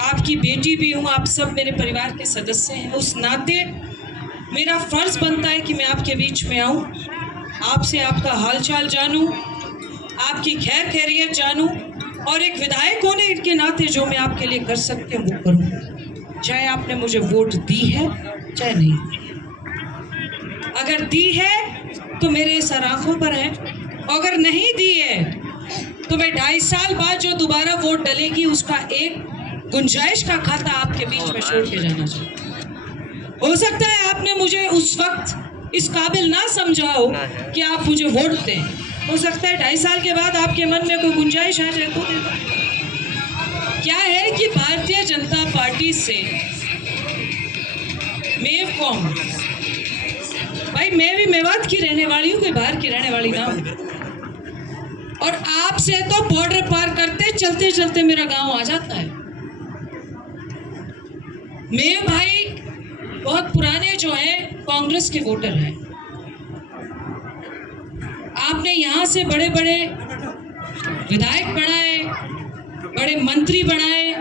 आपकी बेटी भी हूँ, आप सब मेरे परिवार के सदस्य हैं। उस नाते मेरा फर्ज बनता है कि मैं आपके बीच में आऊँ, आपसे आपका हालचाल जानूँ, आपकी खैर खैरियत जानूँ, और एक विधायक होने के नाते जो मैं आपके लिए कर सकती हूँ वो करूँ, चाहे आपने मुझे वोट दी है चाहे नहीं दी। अगर दी है तो मेरे सर आंखों पर है, अगर नहीं दी है तो मैं 2.5 साल बाद जो दोबारा वोट डलेगी उसका एक गुंजाइश का खाता आपके बीच में छोड़ के जाना चाहिए। हो सकता है आपने मुझे उस वक्त इस काबिल ना समझा हो कि आप मुझे वोट दें, हो सकता है 2.5 साल के बाद आपके मन में कोई गुंजाइश आ जाए तो दे दो। क्या है कि भारतीय जनता पार्टी से मेव कौम, भाई मैं भी मेवात की रहने वाली हूँ, कोई बाहर की रहने वाली ना हूँ, और आपसे तो बॉर्डर पार करते चलते चलते मेरा गांव आ जाता है। मेव भाई बहुत पुराने जो हैं कांग्रेस के वोटर हैं। आपने यहाँ से बड़े बड़े विधायक बनाए, बड़े मंत्री बनाए।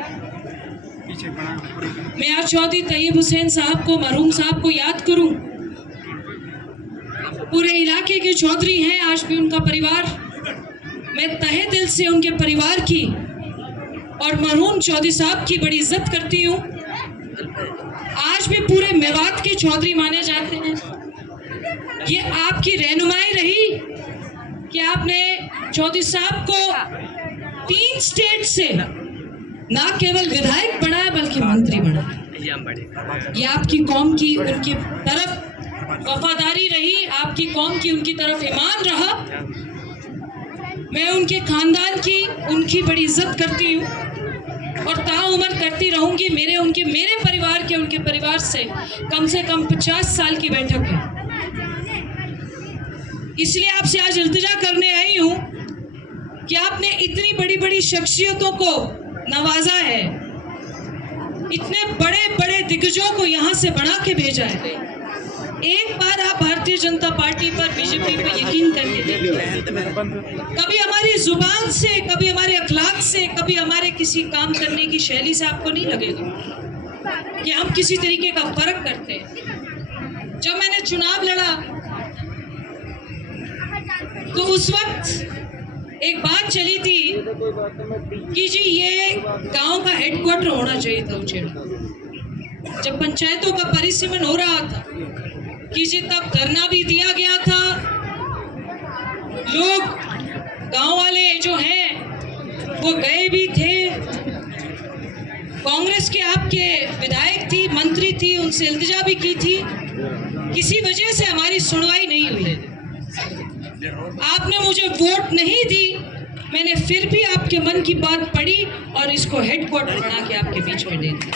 मैं आज चौधरी तैयब हुसैन साहब को, मरहूम साहब को याद करूं। पूरे इलाके के चौधरी हैं, आज भी उनका परिवार, मैं तहे दिल से उनके परिवार की और मरहूम चौधरी साहब की बड़ी इज्जत करती हूँ। आज भी पूरे मेवात के चौधरी माने जाते हैं। ये आपकी रहनुमाई रही कि आपने चौधरी साहब को 3 स्टेट से ना केवल विधायक बनाया बल्कि मंत्री बनाया। ये आपकी कौम की उनकी तरफ वफादारी रही, आपकी कौम की उनकी तरफ ईमान रहा। मैं उनके खानदान की, उनकी बड़ी इज्जत करती हूँ और ताउम्र करती रहूंगी। मेरे परिवार के उनके परिवार से कम 50 साल की बैठक है। इसलिए आपसे आज इल्तिजा करने आई हूँ कि आपने इतनी बड़ी बड़ी शख्सियतों को नवाजा है, इतने बड़े बड़े दिग्गजों को यहाँ से बना के भेजा है। एक बार आप भारतीय जनता पार्टी पर, बीजेपी पर यकीन करके देखिए। कभी हमारी जुबान से, कभी हमारे अखलाक से, कभी हमारे किसी काम करने की शैली से आपको नहीं लगेगा कि हम किसी तरीके का फर्क करते हैं। जब मैंने चुनाव लड़ा तो उस वक्त एक बात चली थी कि जी ये गांव का हेडक्वार्टर होना चाहिए था उचेड़ा। जब पंचायतों का परिसीमन हो रहा था कि जी तब धरना भी दिया गया था। लोग, गांव वाले जो हैं वो गए भी थे। कांग्रेस के आपके विधायक थी, मंत्री थी, उनसे इल्तिजा भी की थी। किसी वजह से हमारी सुनवाई नहीं हुई। आपने मुझे वोट नहीं दी, मैंने फिर भी आपके मन की बात पढ़ी और इसको हेडक्वार्टर बना के आपके बीच में दे दिया।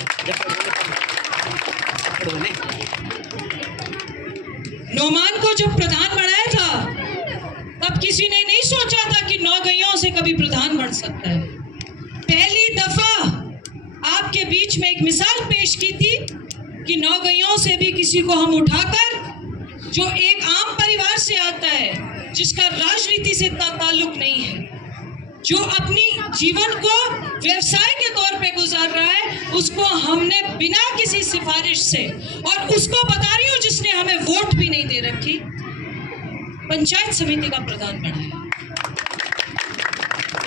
नोमान को जब प्रधान बनाया था तब किसी ने नहीं सोचा था कि 9 गैयों से कभी प्रधान बन सकता है। पहली दफा आपके बीच में एक मिसाल पेश की थी कि 9 गैयों से भी किसी को हम उठाकर, जो एक आम परिवार से आता है, जिसका राजनीति से इतना ताल्लुक नहीं है, जो अपनी जीवन को व्यवसाय के तौर पे गुजार रहा है, उसको हमने बिना किसी सिफारिश से, और उसको बता रही हूँ जिसने हमें वोट भी नहीं दे रखी, पंचायत समिति का प्रधान बनाया।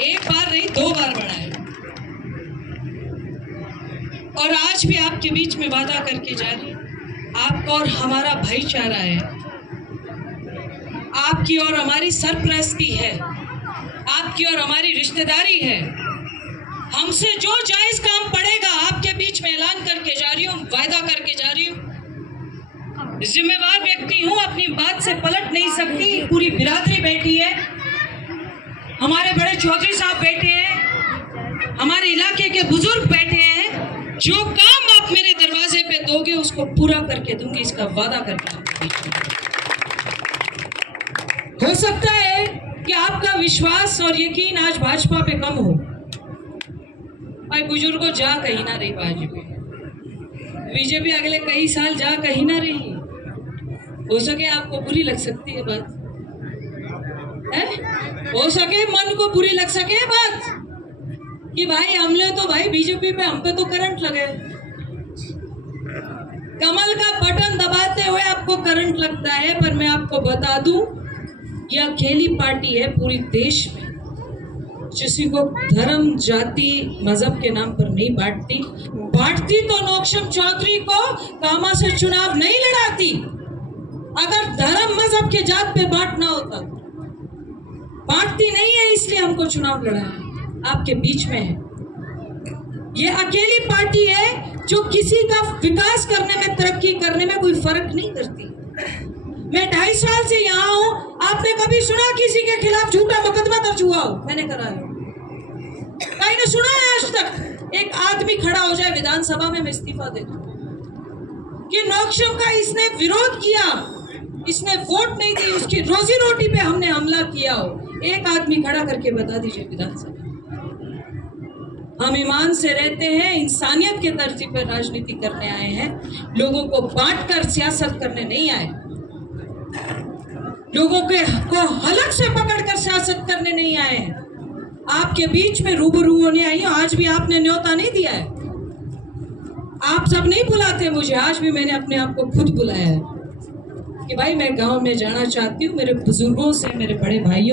एक बार नहीं 2 बार बनाया। और आज भी आपके बीच में वादा करके जा रही हूँ। आपका और हमारा भाईचारा है, आपकी और हमारी सरपरस्ती है, आपकी और हमारी रिश्तेदारी है। हमसे जो जायज काम पड़ेगा आपके बीच में ऐलान करके जा रही हूँ, वायदा करके जा रही हूँ। जिम्मेवार व्यक्ति हूँ, अपनी बात से पलट नहीं सकती। पूरी बिरादरी बैठी है, हमारे बड़े चौधरी साहब बैठे हैं, हमारे इलाके के बुजुर्ग बैठे हैं। जो काम आप मेरे दरवाजे पे दोगे उसको पूरा करके दूंगी, इसका वादा करके आपके बीच में। हो सकता है कि आपका विश्वास और यकीन आज भाजपा पे कम हो। भाई बुजुर्गों, जा कहीं ना रही बीजेपी अगले कई साल जा कहीं ना रही। हो सके आपको बुरी लग सकती है बात, है? हो सके मन को बुरी लग सके बात, कि भाई हमले तो भाई बीजेपी पे, हम पे तो करंट लगे। कमल का बटन दबाते हुए आपको करंट लगता है, पर मैं आपको बता दूं, ये अकेली पार्टी है पूरी देश में किसी को धर्म, जाति, मजहब के नाम पर नहीं बांटती तो नौक्षम चौधरी को कामा से चुनाव नहीं लड़ाती। अगर धर्म, मजहब के जात पे बांटना होता, बांटती नहीं है, इसलिए हमको चुनाव लड़ाना आपके बीच में है। ये अकेली पार्टी है जो किसी का विकास करने में, तरक्की करने में कोई फर्क नहीं करती। मैं 2.5 साल से यहाँ हूँ, आपने कभी सुना किसी के खिलाफ झूठा मुकदमा दर्ज हुआ हो? मैंने कराया। कहीं ने सुना है आज तक एक आदमी खड़ा हो जाए विधानसभा में, मैं इस्तीफा दे दूं, कि नौक्षम का इसने विरोध किया, इसने वोट नहीं दी, उसकी रोजी रोटी पे हमने हमला किया हो? एक आदमी खड़ा करके बता दीजिए विधानसभा। हम ईमान से रहते हैं, इंसानियत के धरती पर राजनीति करने आए हैं, लोगों को बांटकर सियासत करने नहीं आए, लोगों को हलक से पकड़कर सियासत करने नहीं आए हैं। आपके बीच में रूबरू होने आई हूं। आज भी आपने न्योता नहीं दिया है, आप सब नहीं बुलाते मुझे, आज भी मैंने अपने आप को खुद बुलाया है कि भाई मैं गांव में जाना चाहती हूँ, मेरे बुजुर्गों से, मेरे बड़े भाइयों